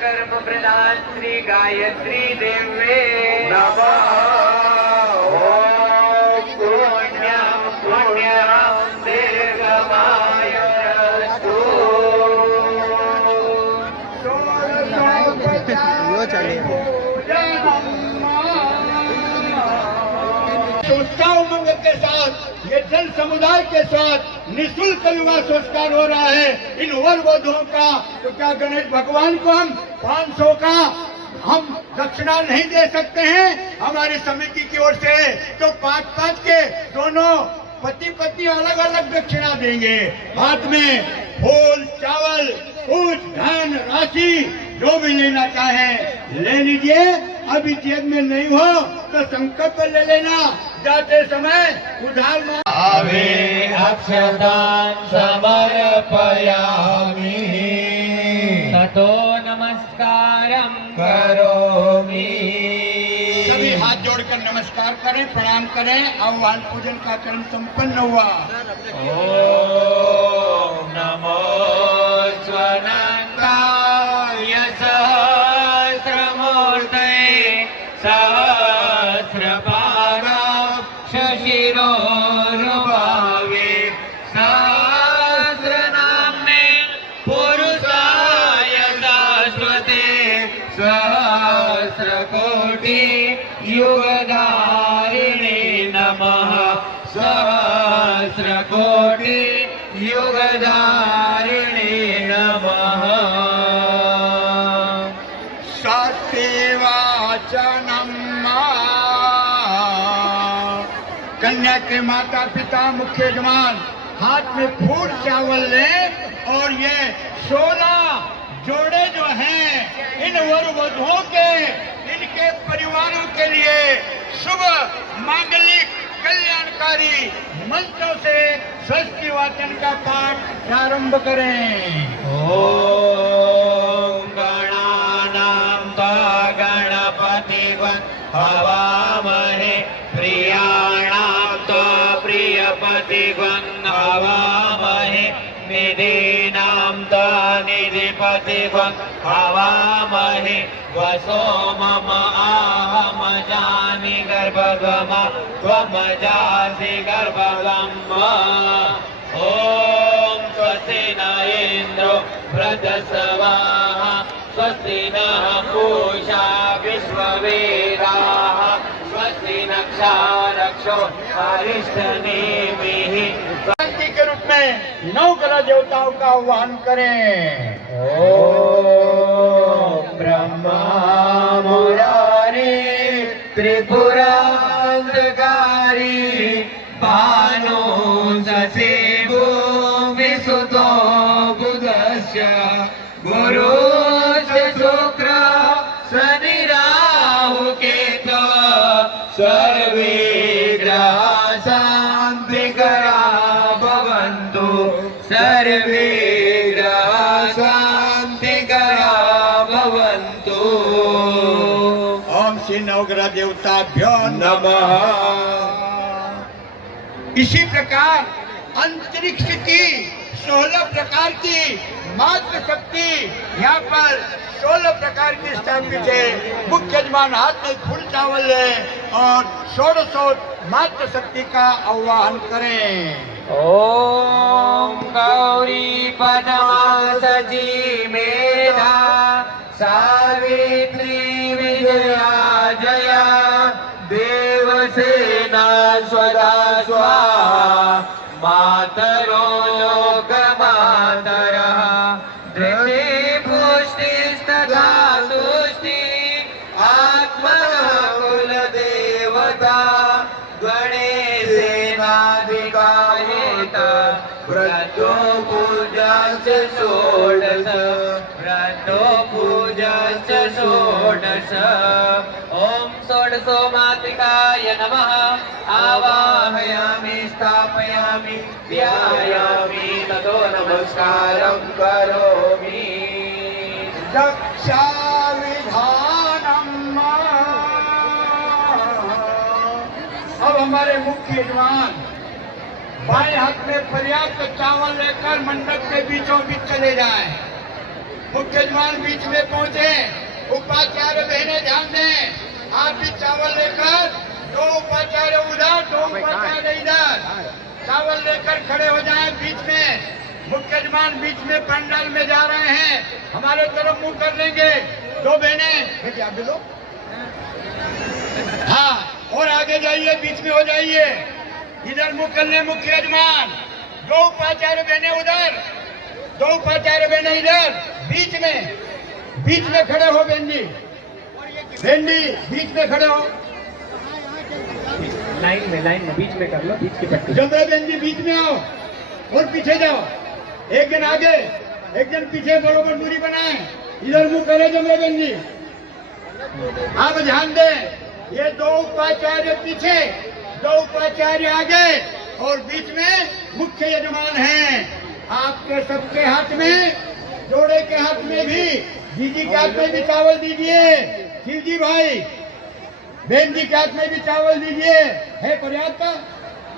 कर्म प्रदान श्री गायत्री देवे नमः। ओम पुण्यम पुण्यम दीर्घमायुरस्तु। संस्था उमंग के साथ ये जन समुदाय के साथ निःशुल्क विवाह संस्कार हो रहा है इन वर वधुओं का। तो क्या गणेश भगवान को हम 500 का हम दक्षिणा नहीं दे सकते हैं हमारी समिति की ओर से? तो 5-5 के दोनों पति पत्नी अलग अलग दक्षिणा देंगे। हाथ में फूल चावल कुछ धन राशि जो भी लेना चाहे ले लीजिए। अभी जेब में नहीं हो तो संकल्प ले लेना, जाते समय उधार आवे अक्षतान् समर्पयामि ततो नमस्कारं करोमि। सभी हाथ जोड़कर नमस्कार करें, प्रणाम करें। आह्वान पूजन का क्रम संपन्न हुआ। ओम नमो स्वनंताय सहस्रमूर्तये सहस्रपादाक्ष शिरोरुभागे सहस्रनाम्ने पुरुषाय शाश्वते सहस्रकोटि युगधारिणे नमः। सहस्रकोटि युगधारिणे नमः। सत्यवाचनम् कन्या के माता पिता मुख्य यजमान हाथ में फूल चावल ले और ये 16 जोड़े जो हैं इन वर वधुओं के इनके परिवारों के लिए शुभ मांगलिक कल्याणकारी मंत्रों से षष्ठी वाचन का पाठ प्रारंभ करें। ओम गणानां त्वा गणपतिवत् हवामहे प्रियाणां त्वा प्रियपतिवत् हवामहे निधीनां त्वा निधिपतिवत् हवामहे वसो मम आहमजानि गर्भगम त्वमजासि गर्भगम्। ॐ स्वस्ति न इन्द्रो वृद्धस्वाः स्वस्ति नः पूषा विश्ववेदाः स्वस्ति नक्षारक्षो अरिष्टनेमिः। शांति के रूप में 9 ग्रह देवताओं का आह्वान करें। ओम ब्रह्मा मुरारी त्रिपुरांतकारी भानु ससेवो विसुतो बुधस्य गुरुश्च शुक्र शनि राहु केतु सर्वे ग्रहाः शान्तिकरा भवन्तु। सर्वे ग्रहाः शान्तिकरा भवन्तु। ओम श्री नवग्रह देवताभ्यो नमः। इसी प्रकार अंतरिक्ष की 16 प्रकार की मात्र शक्ति यहाँ पर 16 प्रकार की स्थापित है। मुख्य यजमान हाथ में फूल चावल है और 16 मात्र शक्ति का आह्वान करें। ओम गौरी पद्मा सची मेधा सावित्री विजया जया देवसेना स्वदा स्वाहा मातरो लोकमातरः दृष्टिपुष्टिस्तथा तुष्टि आत्मनः कुलदेवता गणेशेनाधिकारेत व्रतो पूजाश्च षोडश व्रतो पूजाश्च षोडश ॐ षोडशो मातृकाय नमः आवाहयामि स्थापयामि ध्यायामि ततो नमस्कारं करोमि रक्षा विधानम। अब हमारे मुख्य यजमान बाएं हाथ में पर्याप्त चावल लेकर मंडप के बीचों बीच चले जाएं। मुख्य यजमान बीच में पहुंचे। उपाचार्य बहने ध्यान दें, आप भी चावल लेकर, दो उपाचार्य उधर, दो उपाचार्य इधर, चावल लेकर खड़े हो जाएं बीच में। मुख्य यजमान बीच में पंडाल में जा रहे हैं, हमारे तरफ मुंह कर लेंगे। दो बहनें आप भी लो, हाँ, और आगे जाइए, बीच में हो जाइए। इधर मुंह कर ले मुख्य यजमान, दो उपाचार्य बहनें उधर, दो उपाचार्य बहनें इधर, बीच में खड़े हो। बहन जी बीच में खड़े हो, लाइन में बीच में कर लो, बीच की पट्टी। जमरा बहन जी बीच में आओ और पीछे जाओ। एक जन आगे, एक जन पीछे, बराबर दूरी बनाए। इधर मुंह करे जमरा बहन जी। आप ध्यान दें, ये दो उपाचार्य पीछे, दो उपाचार्य आगे और बीच में मुख्य यजमान हैं। आपके सबके हाथ में, जोड़े के हाथ में भी, दीदी के हाथ में भी चावल दीजिए। शिवजी भाई, बहन जी के हाथ में भी चावल दीजिए। है पर्याप्त?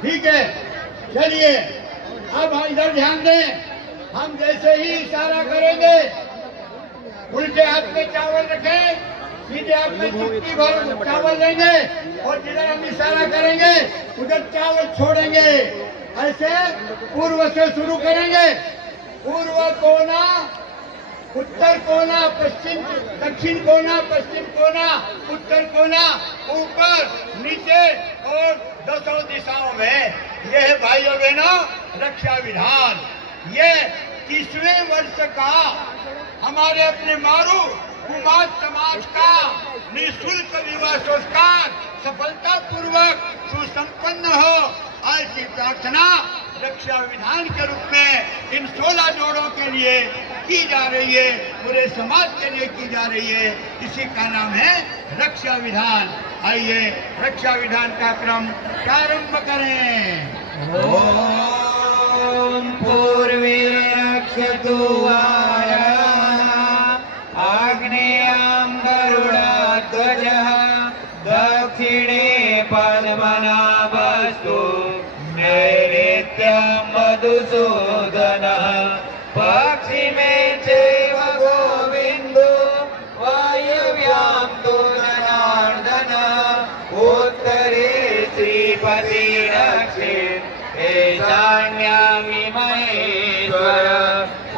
ठीक है, चलिए अब इधर ध्यान दें। हम जैसे ही इशारा करेंगे, उल्टे हाथ में चावल रखें, सीधे हाथ में चुटकी भर चावल लेंगे और जिधर हम इशारा करेंगे उधर चावल छोड़ेंगे। ऐसे पूर्व से शुरू करेंगे। पूर्व कोना, उत्तर कोना, पश्चिम, दक्षिण कोना, पश्चिम कोना, उत्तर कोना, ऊपर, नीचे और दसों दिशाओं में। यह है भाइयों बहनों रक्षा विधान। ये 30वें वर्ष का हमारे अपने मारू कुमार समाज का निःशुल्क विवाह संस्कार सफलता पूर्वक सुसंपन्न हो, ऐसी प्रार्थना रक्षा विधान के रूप में इन 16 जोड़ों के लिए की जा रही है, पूरे समाज के लिए की जा रही है। इसी का नाम है रक्षा विधान। आइए रक्षा विधान का क्रम प्रारंभ करें। ॐ पूर्वे रक्षतु आग्नेयां गरुडध्वजः दक्षिणे पद्मनाभस्तु नैऋत्यं मधुसूदनः पश्चिमे चैव गोविन्दो वायव्यां तु जनार्दनः उत्तरे श्रीपति दक्षिणे ईशान्यां महेश्वर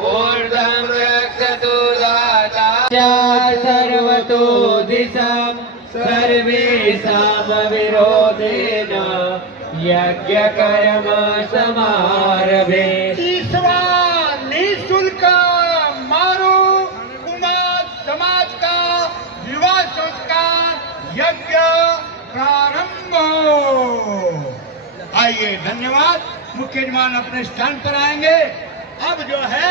ऊर्ध्वं रक्षतु दाता सर्वतो दिशं सर्वेषां विरोधेन यज्ञकर्म समारभे। तीसरा निःशुल्क मारू कुमार समाज का विवाह संस्कार यज्ञ प्रारंभ। आइए, धन्यवाद। मुख्य यजमान अपने स्थान पर आएंगे। अब जो है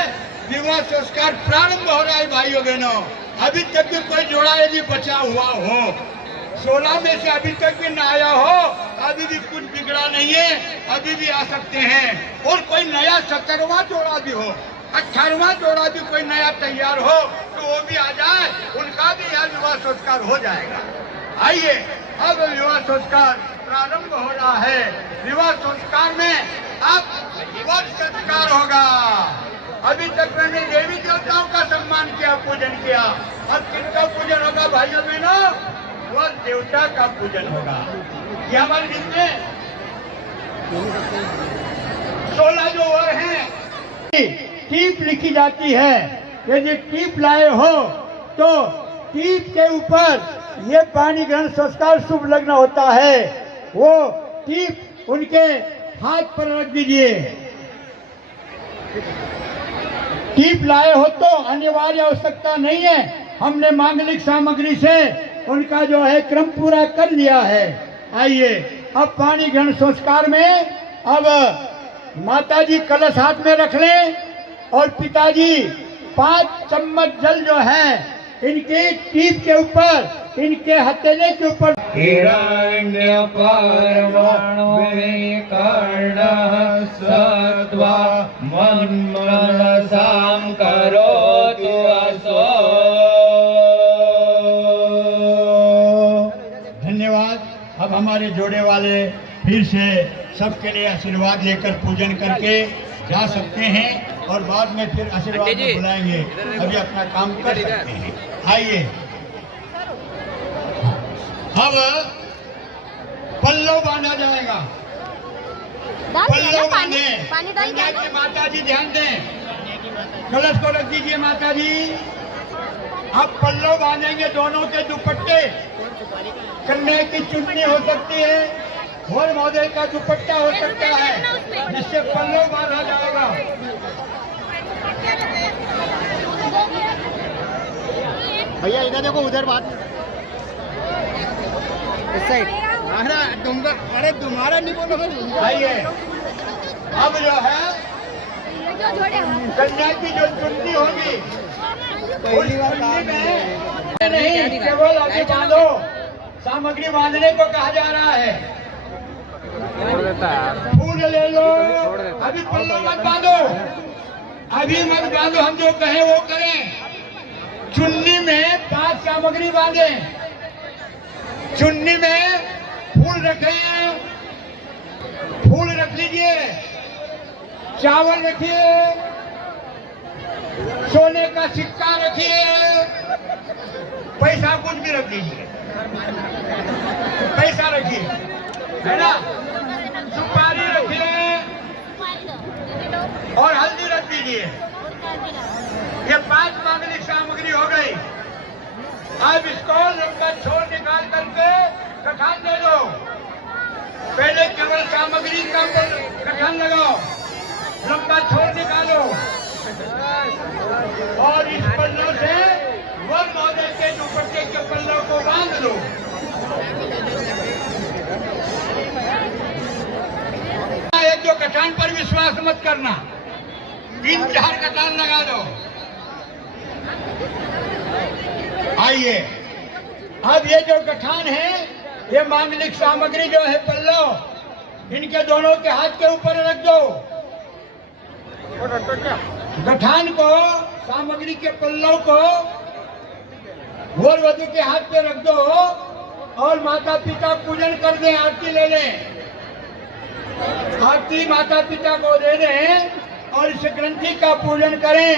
विवाह संस्कार प्रारंभ हो रहा है भाइयों बहनों। अभी तक भी कोई जोड़ा यदि बचा हुआ हो, 16 में से अभी तक भी न आया हो, अभी भी कुछ बिगड़ा नहीं है, अभी भी आ सकते हैं। और कोई नया 17वां जोड़ा भी हो, 18वां जोड़ा भी कोई नया तैयार हो तो वो भी आ जाए, उनका भी यहाँ विवाह संस्कार हो जाएगा। आइए, अब विवाह संस्कार प्रारंभ हो रहा है। विवाह संस्कार में अब वट संस्कार होगा। अभी तक मैंने देवी देवताओं का सम्मान किया, पूजन किया। अब किसका पूजन होगा भाइयों बहनों? वह देवता का पूजन होगा। ये हमारे जिसमें 16 जो वर हैं, टीप लिखी जाती है। यदि टीप लाए हो तो टीप के ऊपर ये पानी ग्रहण संस्कार शुभ लग्न होता है। वो टीप उनके हाथ पर रख दीजिए। टीप लाए हो तो अनिवार्य आवश्यकता नहीं है, हमने मांगलिक सामग्री से उनका जो है क्रम पूरा कर लिया है। आइए अब पानी ग्रहण संस्कार में अब माताजी कलश हाथ में रख लें और पिताजी 5 चम्मच जल जो है इनके टीप के ऊपर, इनके हथेले के ऊपर हिरण्य परमाणु विकर्ण सत्वा मनसाम करोतु असो। धन्यवाद। अब हमारे जोड़े वाले फिर से सबके लिए आशीर्वाद लेकर पूजन करके जा सकते हैं और बाद में फिर आशीर्वाद में बुलाएंगे। अभी अपना काम कर सकते हैं। आइए अब पल्लव बांधा जाएगा। पल्लव बांधे। माता जी ध्यान दें, कलश को रख दीजिए माता जी। अब पल्लव बांधेंगे, दोनों के दुपट्टे, कन्या की चुन्नी हो सकती है और महोदय का दुपट्टा हो सकता है, जिससे पल्लव बांधा जाएगा। भैया इधर देखो, उधर बात इस साइड। अरे तुम्हारा नहीं बोलो। आइए अब जो है कन्या की जो चुन्नी होगी उस चुन्नी में नहीं, केवल अभी बांधो, सामग्री बांधने को कहा जा रहा है। फूल ले लो, अभी पल्लव मत बांधो, अभी मत बांधो, हम जो कहें वो करें। चुन्नी में 5 सामग्री बांधे, चुन्नी में फूल रखे, फूल रख लीजिए, चावल रखिए, सोने का सिक्का रखिए, पैसा कुछ भी रख दीजिए, पैसा रखिए, है ना, सुपारी रखिए और हल्दी रख दीजिए। ये 5 मांगलिक सामग्री हो गई। अब इसको लंबा छोर निकाल करके कठान दे दो। पहले केवल सामग्री का कठान लगाओ, लंबा छोर निकालो और इस पल्लों से वर महोदय के दुपट्टे के पल्लों को बांध दो। एक जो कठान पर विश्वास मत करना, 3-4 कठान लगा दो। आइए अब ये जो गठान है, ये मांगलिक सामग्री जो है पल्लव, इनके दोनों के हाथ के ऊपर रख दो। गठान को, सामग्री के पल्लव को वर वधू के हाथ पे रख दो और माता पिता पूजन कर दें, आरती ले लें। आरती माता पिता को दे दें और इस ग्रंथि का पूजन करें।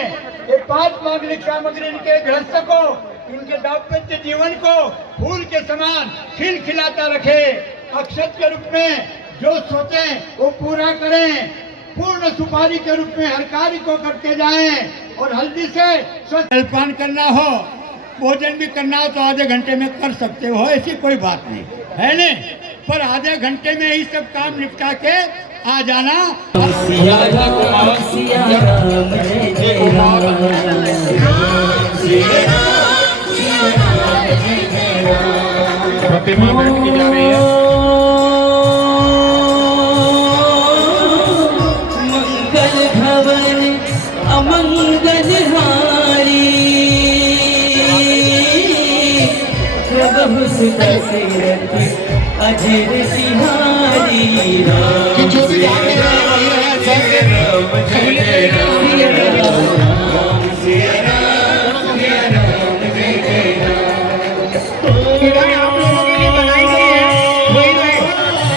ये 5 मांगलिक सामग्री इनके गृहस्थ को, इनके दाम्पत्य जीवन को फूल के समान खिलखिलाता रखे। अक्षत के रूप में जो सोचे वो पूरा करें, पूर्ण सुपारी के रूप में हर कार्य को करते जाएं और हल्दी से स्वस्थ जलपान करना हो, भोजन भी करना हो तो आधे घंटे में कर सकते हो, ऐसी कोई बात नहीं है ने, पर आधे घंटे में ही सब काम निपटा के आ जाना। प्रतिमा बैठ की जा रही है। मंगल भवन अमंगल हारी, प्रभु दशरथ अजर तिहारी। राम जय राम जय राम जय राम, राम जय राम जय राम जय राम। आप लोगों के लिए बनाई गई है,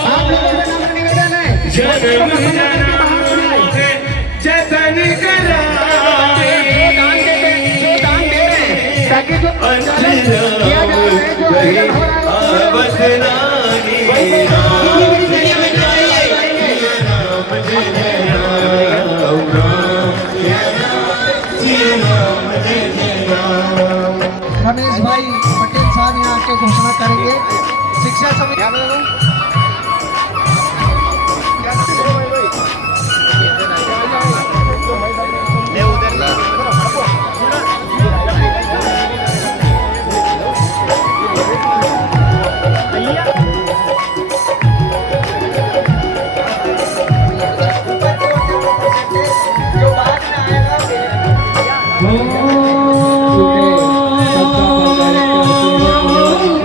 आप लोगों का नाम निवेदन है। जन्म जतन कराए, जो दान दे रहे हैं ताकि जो किया जा रहा है, जो भजन हो रहा रमेश भाई पटेल साहब यहाँ आके घोषणा करेंगे। शिक्षा समिति जो बाद में आएगा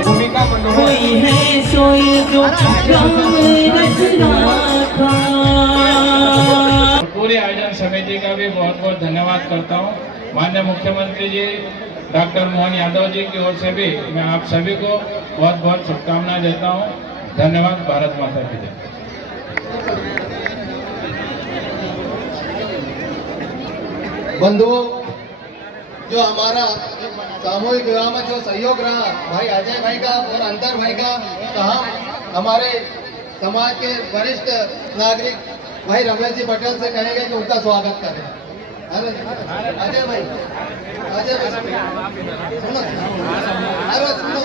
भूमिका पूरी आयोजन समिति का भी बहुत बहुत धन्यवाद करता हूँ। माननीय मुख्यमंत्री जी डॉक्टर मोहन यादव जी की ओर से भी मैं आप सभी को बहुत बहुत शुभकामनाएं देता हूँ। धन्यवाद। भारत माता की जय। बंधुओं, जो हमारा सामूहिक विवाह में जो सहयोग रहा भाई अजय भाई का और अंतर भाई का, कहा हमारे समाज के वरिष्ठ नागरिक भाई रमेश जी पटेल से कहेंगे कि उनका स्वागत करें। अरे अजय भाई सुनो, अरे सुनो,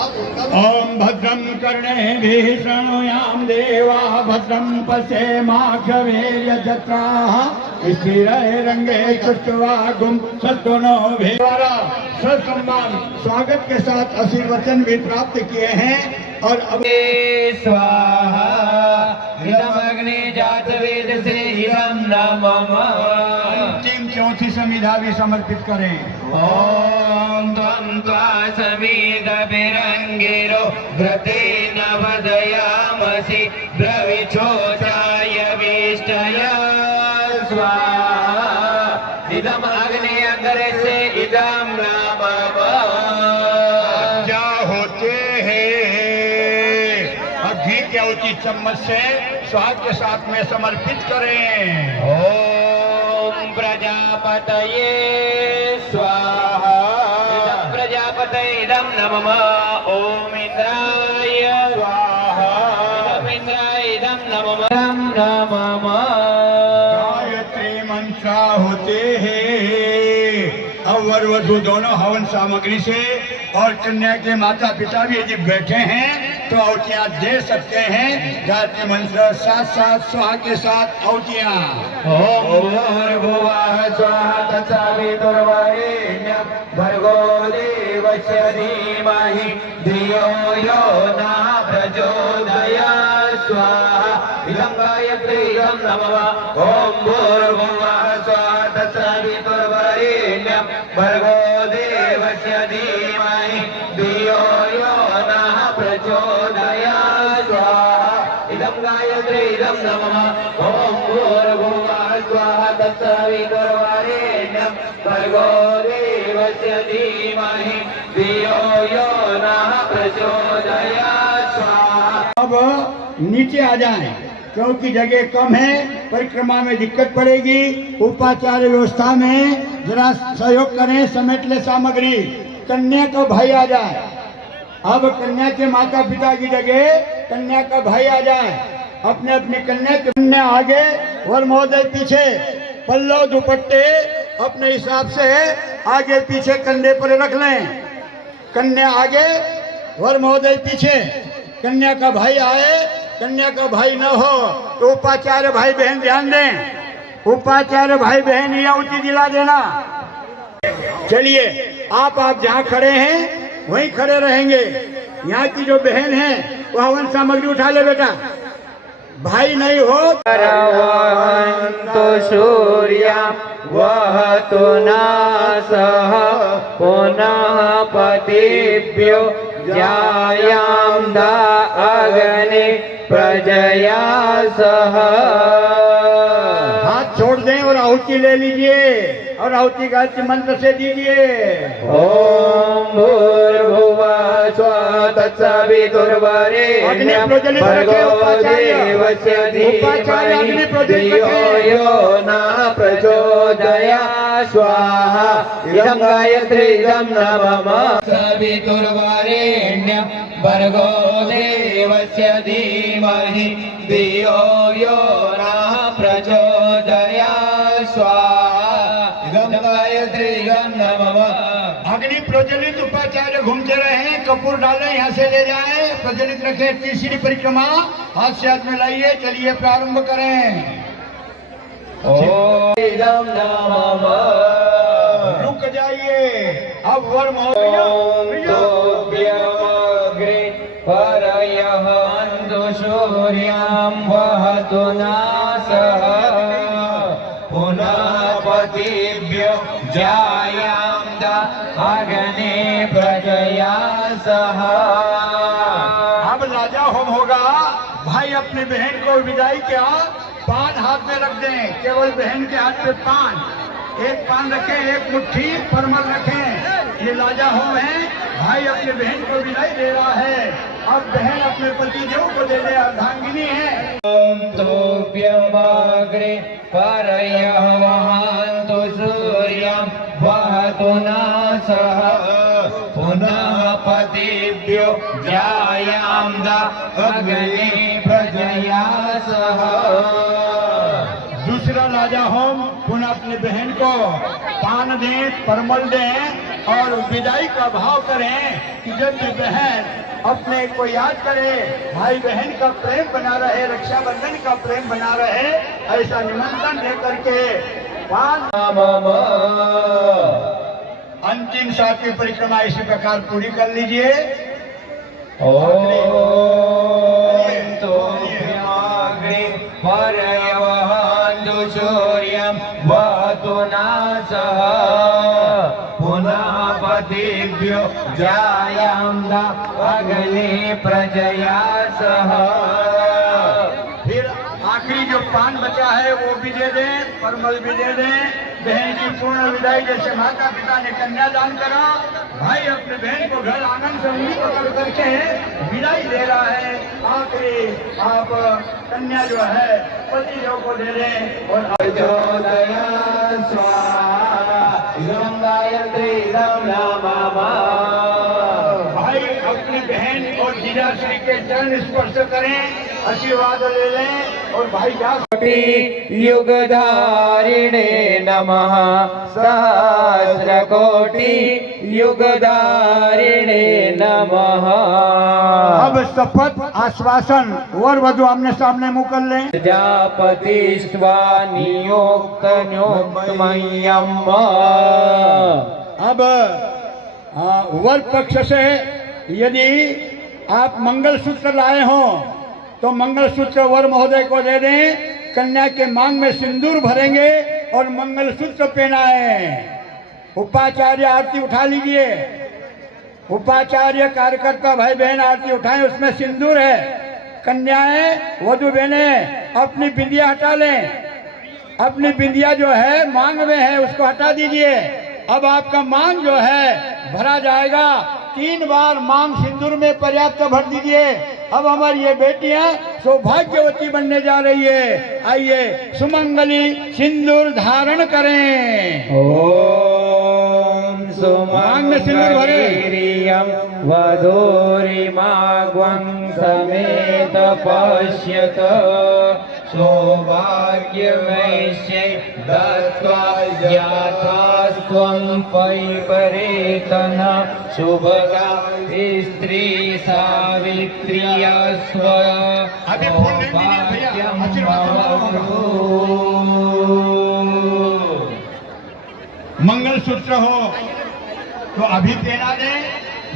आप उनका ओम भद्रं कर्णेभिः शृणुयाम देवा भद्रं पश्येमाक्षवीर्यजत्राः स्थिरैरङ्गे कृत्वागुं सद्गुणोभिः द्वारा ससम्मान स्वागत के साथ आशीर्वचन भी प्राप्त किए हैं। और अब स्वाहा इदम अग्नि जात वेद से इदम नमः। अंतिम चौथी समिधा भी समर्पित करें। ओम त्वं त्वा समेद बिरंगिरो व्रतेन वदयामसि ब्रविचोचाय विष्टय स्वाहा इदम अग्नि अग्रे से इदम नमः। क्या होते हैं घी के उचित चम्मच से स्वाद के साथ में समर्पित करें। ओम प्रजापतये स्वाहा इदं प्रजापतये इदं नमः। ओम इंद्राय स्वाहा इदं इंद्राय इदं नमः। गायत्री मंत्र होते हैं। अब वर वधु दोनों हवन सामग्री से और कन्या के माता पिता भी यदि बैठे हैं तो औटियां दे सकते हैं। गायत्री मंत्र साथ साथ स्वाहा के साथ औटियां। ओम भूर्भुवः स्वः तत्सवितुर्वरेण्यं भर्गो देवस्य धीमहि धियो यो नः प्रचोदयात् स्वाहा इदं गायत्री इदं नमः। ओम भूर्भुवः स्वः तत्सवितुर्वरेण्यं भर्गो देवस्य धीमहि धियो यो नः प्रचोदयात् स्वाहा इदं गायत्री इदं नमः। ओम भूर्भुवः स्वः तत्सवितुर्वरेण्यं भर्गो देवस्य धीमहि धियो यो नः प्रचोदयात् स्वाहा। अब नीचे आ जाएं क्योंकि जगह कम है, परिक्रमा में दिक्कत पड़ेगी। उपाचार्य व्यवस्था में जरा सहयोग करें, समेट ले सामग्री। कन्या का भाई आ जाए। अब कन्या के माता पिता की जगह कन्या का भाई आ जाए। अपने अपनी कन्या आगे, वर महोदय पीछे। पल्लव दुपट्टे अपने हिसाब से आगे पीछे कंधे पर रख लें। कन्या आगे, वर महोदय पीछे। कन्या का भाई आए, कन्या का भाई न हो तो उपाचार्य भाई बहन ध्यान दें। उपाचार्य भाई बहन ये औटी दिला देना। चलिए आप जहाँ खड़े हैं वहीं खड़े रहेंगे। यहाँ की जो बहन है वो हवन सामग्री उठा ले बेटा। भाई नहीं हो तो सूर्य वह तो नासः पुनः पतिभ्यो जायां दा अग्नि प्रजया सह। हाथ छोड़ दें और आहुति ले लीजिए और आहुति गायत्री मंत्र से दीजिए। ओम भूर्भुवः स्वः तत्सवितुर्वरेण्यं भर्गो देवस्य धीमहि धियो यो नः प्रचोदयात् स्वाहा इदं गायत्री इदं नमः। सवितुर्वरेण्यं भर्गो देवस्य धीमहि धियो यो नः प्रचोदयात् स्वाहा इदं गायत्री इदं नमः। अग्नि प्रज्वलित उपाचार्य घूमते रहे, कपूर डालें, यहाँ से ले जाएं, प्रज्वलित रखें। तीसरी परिक्रमा हाथ से हाथ में लाइए। चलिए प्रारंभ करें। ओम इदं नमः। रुक जाइए। अब वर तोभ्यमग्रे परयः सूर्यं वहतु नासः पतिभ्यो जायाम अग्नि प्रजया सह। अब लाजा होम होगा। भाई अपनी बहन को विदाई किया, पान हाथ में रख दें, केवल बहन के हाथ में पान, एक पान रखें, एक मुट्ठी परमल रखें। ये लाजा होम है। भाई अपनी बहन को विदाई दे रहा है। अब बहन अपने पति देव को दे दे, अर्धांगिनी है। ओम तोभ्यमग्रे परयः वहन्तु सूर्यं वहतु नासः पुनः पतिभ्यो जायाम अग्नि प्रजया सह। दूसरा लाजा होम पुनः अपनी बहन को पान दें, परमल दें और विदाई का भाव करें कि जब ये बहन अपने को याद करे, भाई बहन का प्रेम बना रहे, रक्षाबंधन का प्रेम बना रहे, ऐसा निमंत्रण दे करके पान। अंतिम सातवीं परिक्रमा इसी प्रकार पूरी कर लीजिए। ओम तोभ्यमग्रे परयः वहन्तु सूर्यं वहतु नासः पुनः पतिभ्यो जायाम अग्नि प्रजया सह। फिर आखिरी जो पान बचा है वो भी दे दें, परमल भी दे दें। बहन की पूर्ण विदाई जैसे माता पिता ने कन्यादान करा, भाई अपने बहन को घर आंगन से उंगली पकड़ करके विदाई दे रहा है। आखिरी आप कन्या जो है पति देव को दे दें। और प्रचोदया स्वाहा इदं गायत्री इदं नमः। भाई अपनी बहन और जीजा श्री के चरण स्पर्श करें, आशीर्वाद ले लें और भाई जा युगधारिणे नमः सहस्रकोटि युगधारिणे नमः। अब शपथ आश्वासन वर वधु आमने सामने मुँह कर लें। प्रजापतिस्त्वा नियोक्तमह्यम्। अब वर पक्ष से यदि आप मंगलसूत्र लाए हो तो मंगलसूत्र वर महोदय को दे दें। कन्या के मांग में सिंदूर भरेंगे और मंगलसूत्र पहनाए। उपाचार्य आरती उठा लीजिए। उपाचार्य कार्यकर्ता भाई बहन आरती उठाएं, उसमें सिंदूर है। कन्याएं वधु बहनें अपनी बिंदिया हटा लें। अपनी बिंदिया जो है मांग में है उसको हटा दीजिए। अब आपका मांग जो है भरा जाएगा। 3 बार मांग सिंदूर में पर्याप्त भर दीजिए। अब हमारी ये बेटियां सौभाग्यवती बनने जा रही है। आइए सुमंगली सिंदूर धारण करें। ओम मांग में सिंदूर भरे। वधूरिमाग्वं समेत पश्यत सौभाग्यमैष्यै दत्त्वा याथास्त्वं पैपरेतन शुभगा स्त्री सावित्र्यस्व मंगलसूत्र हो तो अभी पहना दें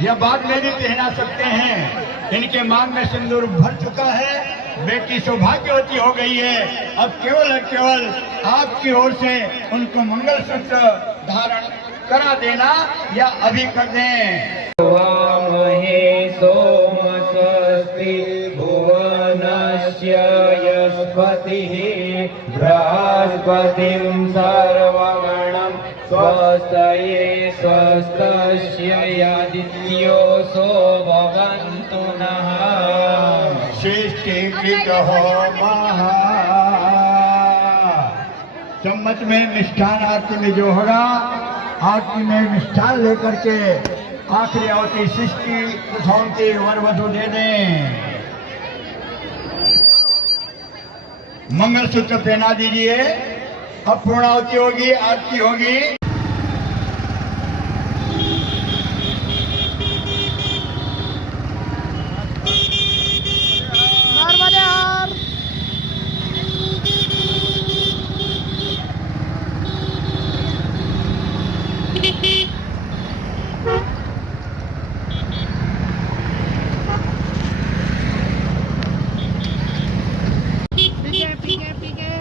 या बाद में भी पहना सकते हैं। इनके मांग में सिंदूर भर चुका है। बेटी सौभाग्यवती हो गई है। अब केवल और केवल आपकी ओर से उनको मंगलसूत्र धारण करा देना या अभी कर दें। वामहे सोम स्वस्ति भुवनस्य यस्पतिः बृहस्पतिं सर्वगणं स्वस्तये स्वस्तस्य यादित्योऽसो भवन्तु नः। चम्मच में मिष्ठान आरती में जो होगा, आरती में मिष्ठान लेकर के आखिरी आवती सृष्टि उठाउती वर वधु दे दें। मंगलसूत्र पहना दीजिए। अब पूर्णावती होगी, आरती होगी।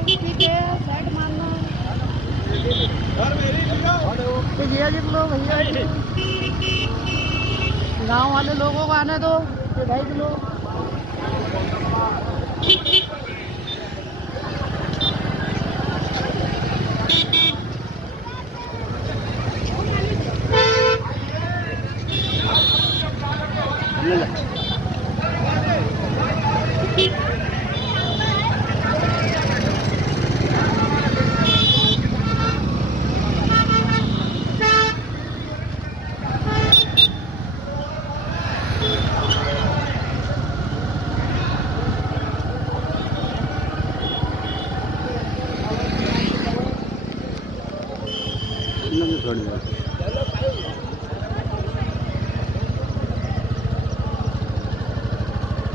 पीके साइड मारना। तो भैया जी लोग भैया गांव वाले लोगों को आने दो ये भाई के लोग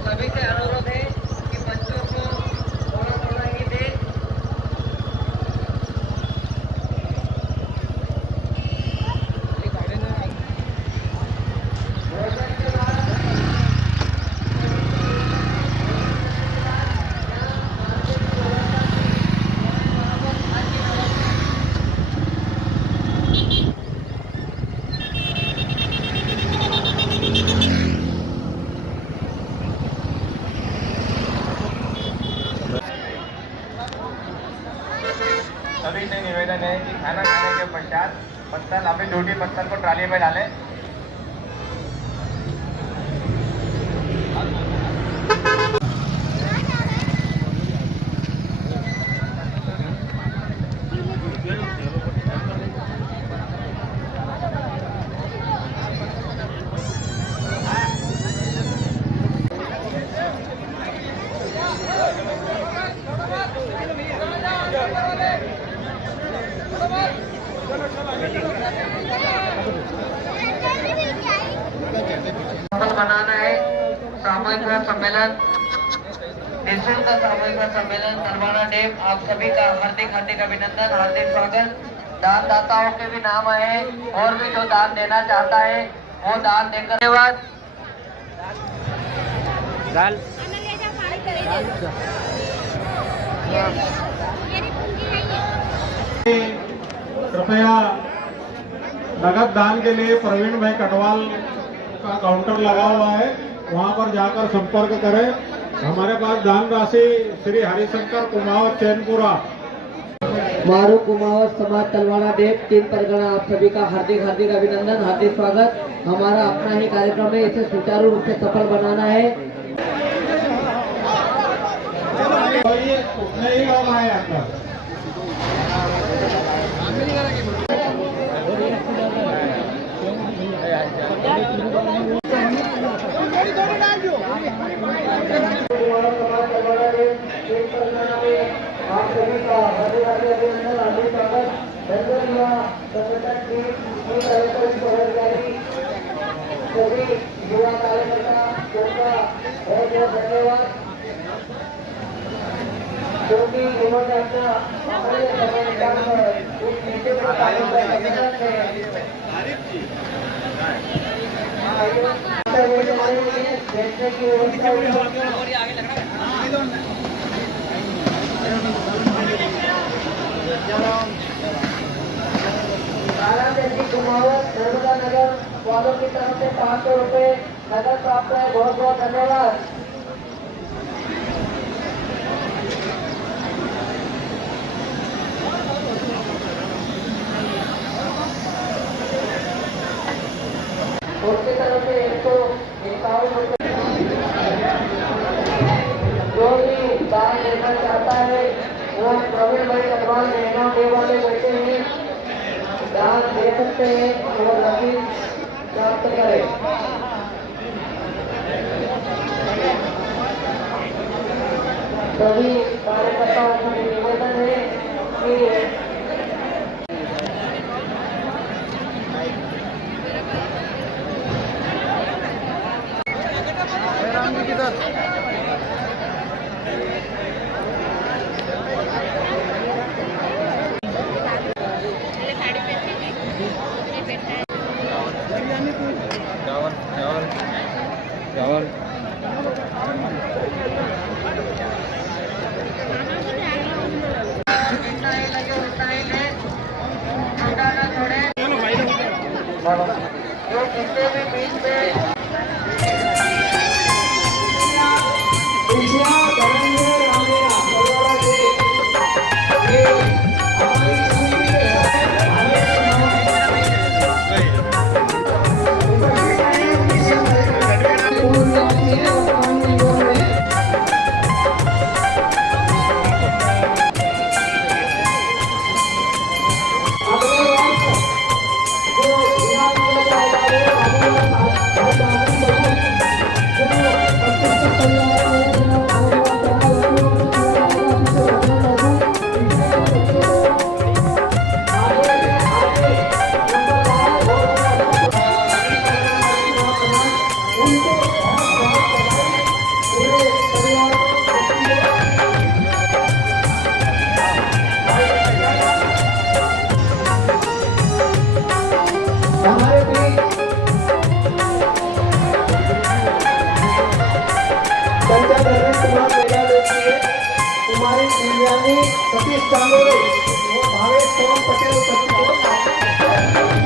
सभी से अनुरोध है कि बच्चों को थोड़ा थोड़ा ही दें। सभी से निवेदन है कि खाना खाने के पश्चात पत्तल अपनी ड्यूटी पत्तल को ट्राली में डालें। सफल बनाना है सामूहिक सम्मेलन निःशुल्क सामूहिक सम्मेलन नरवाना डैम आप सभी का हार्दिक हार्दिक अभिनंदन हार्दिक स्वागत। दानदाताओं के भी नाम आए और भी जो दान देना चाहता है वो दान देकर धन्यवाद। कृपया नगद दान के लिए प्रवीण भाई कटवाल का काउंटर लगा हुआ है, वहां पर जाकर संपर्क करें। हमारे पास दान राशि श्री हरिशंकर कुमावत चैनपुरा मारू कुमावत समाज तलवाड़ा डेप 3 परगना आप सभी का हार्दिक हार्दिक अभिनंदन हार्दिक स्वागत। हमारा अपना ही कार्यक्रम है, इसे सुचारू रूप से सफल बनाना है। तो ये उतने ही लोग आए अंदर। आप सभी का हार्दिक हार्दिक अभिनंदन हार्दिक स्वागत। संगठन संगठन की पदाधिकारी सभी युवा कार्यकर्ता सबका बहुत बहुत धन्यवाद, क्योंकि इन्होंने अपना हमारे समय निकालकर इस नीचे में कार्य जैसे कि कुमावत नर्मदा नगर वालों की तरफ से 500 रुपए नगद प्राप्त है। बहुत बहुत धन्यवाद। उसकी तरफ से 151 रुपए जो भी दान देना चाहता है वो प्रवीण भाई कटवाल नेना डे वाले बैठे हैं, दान दे सकते हैं और रसीद प्राप्त करें। सभी कार्यकर्ताओं को निवेदन है कि चावल संचालक कुमार मेघा देखिए, कुमारी दिव्यानी, सतीश चांदोरे, वो भावेश पवन पटेल उपस्थित हो।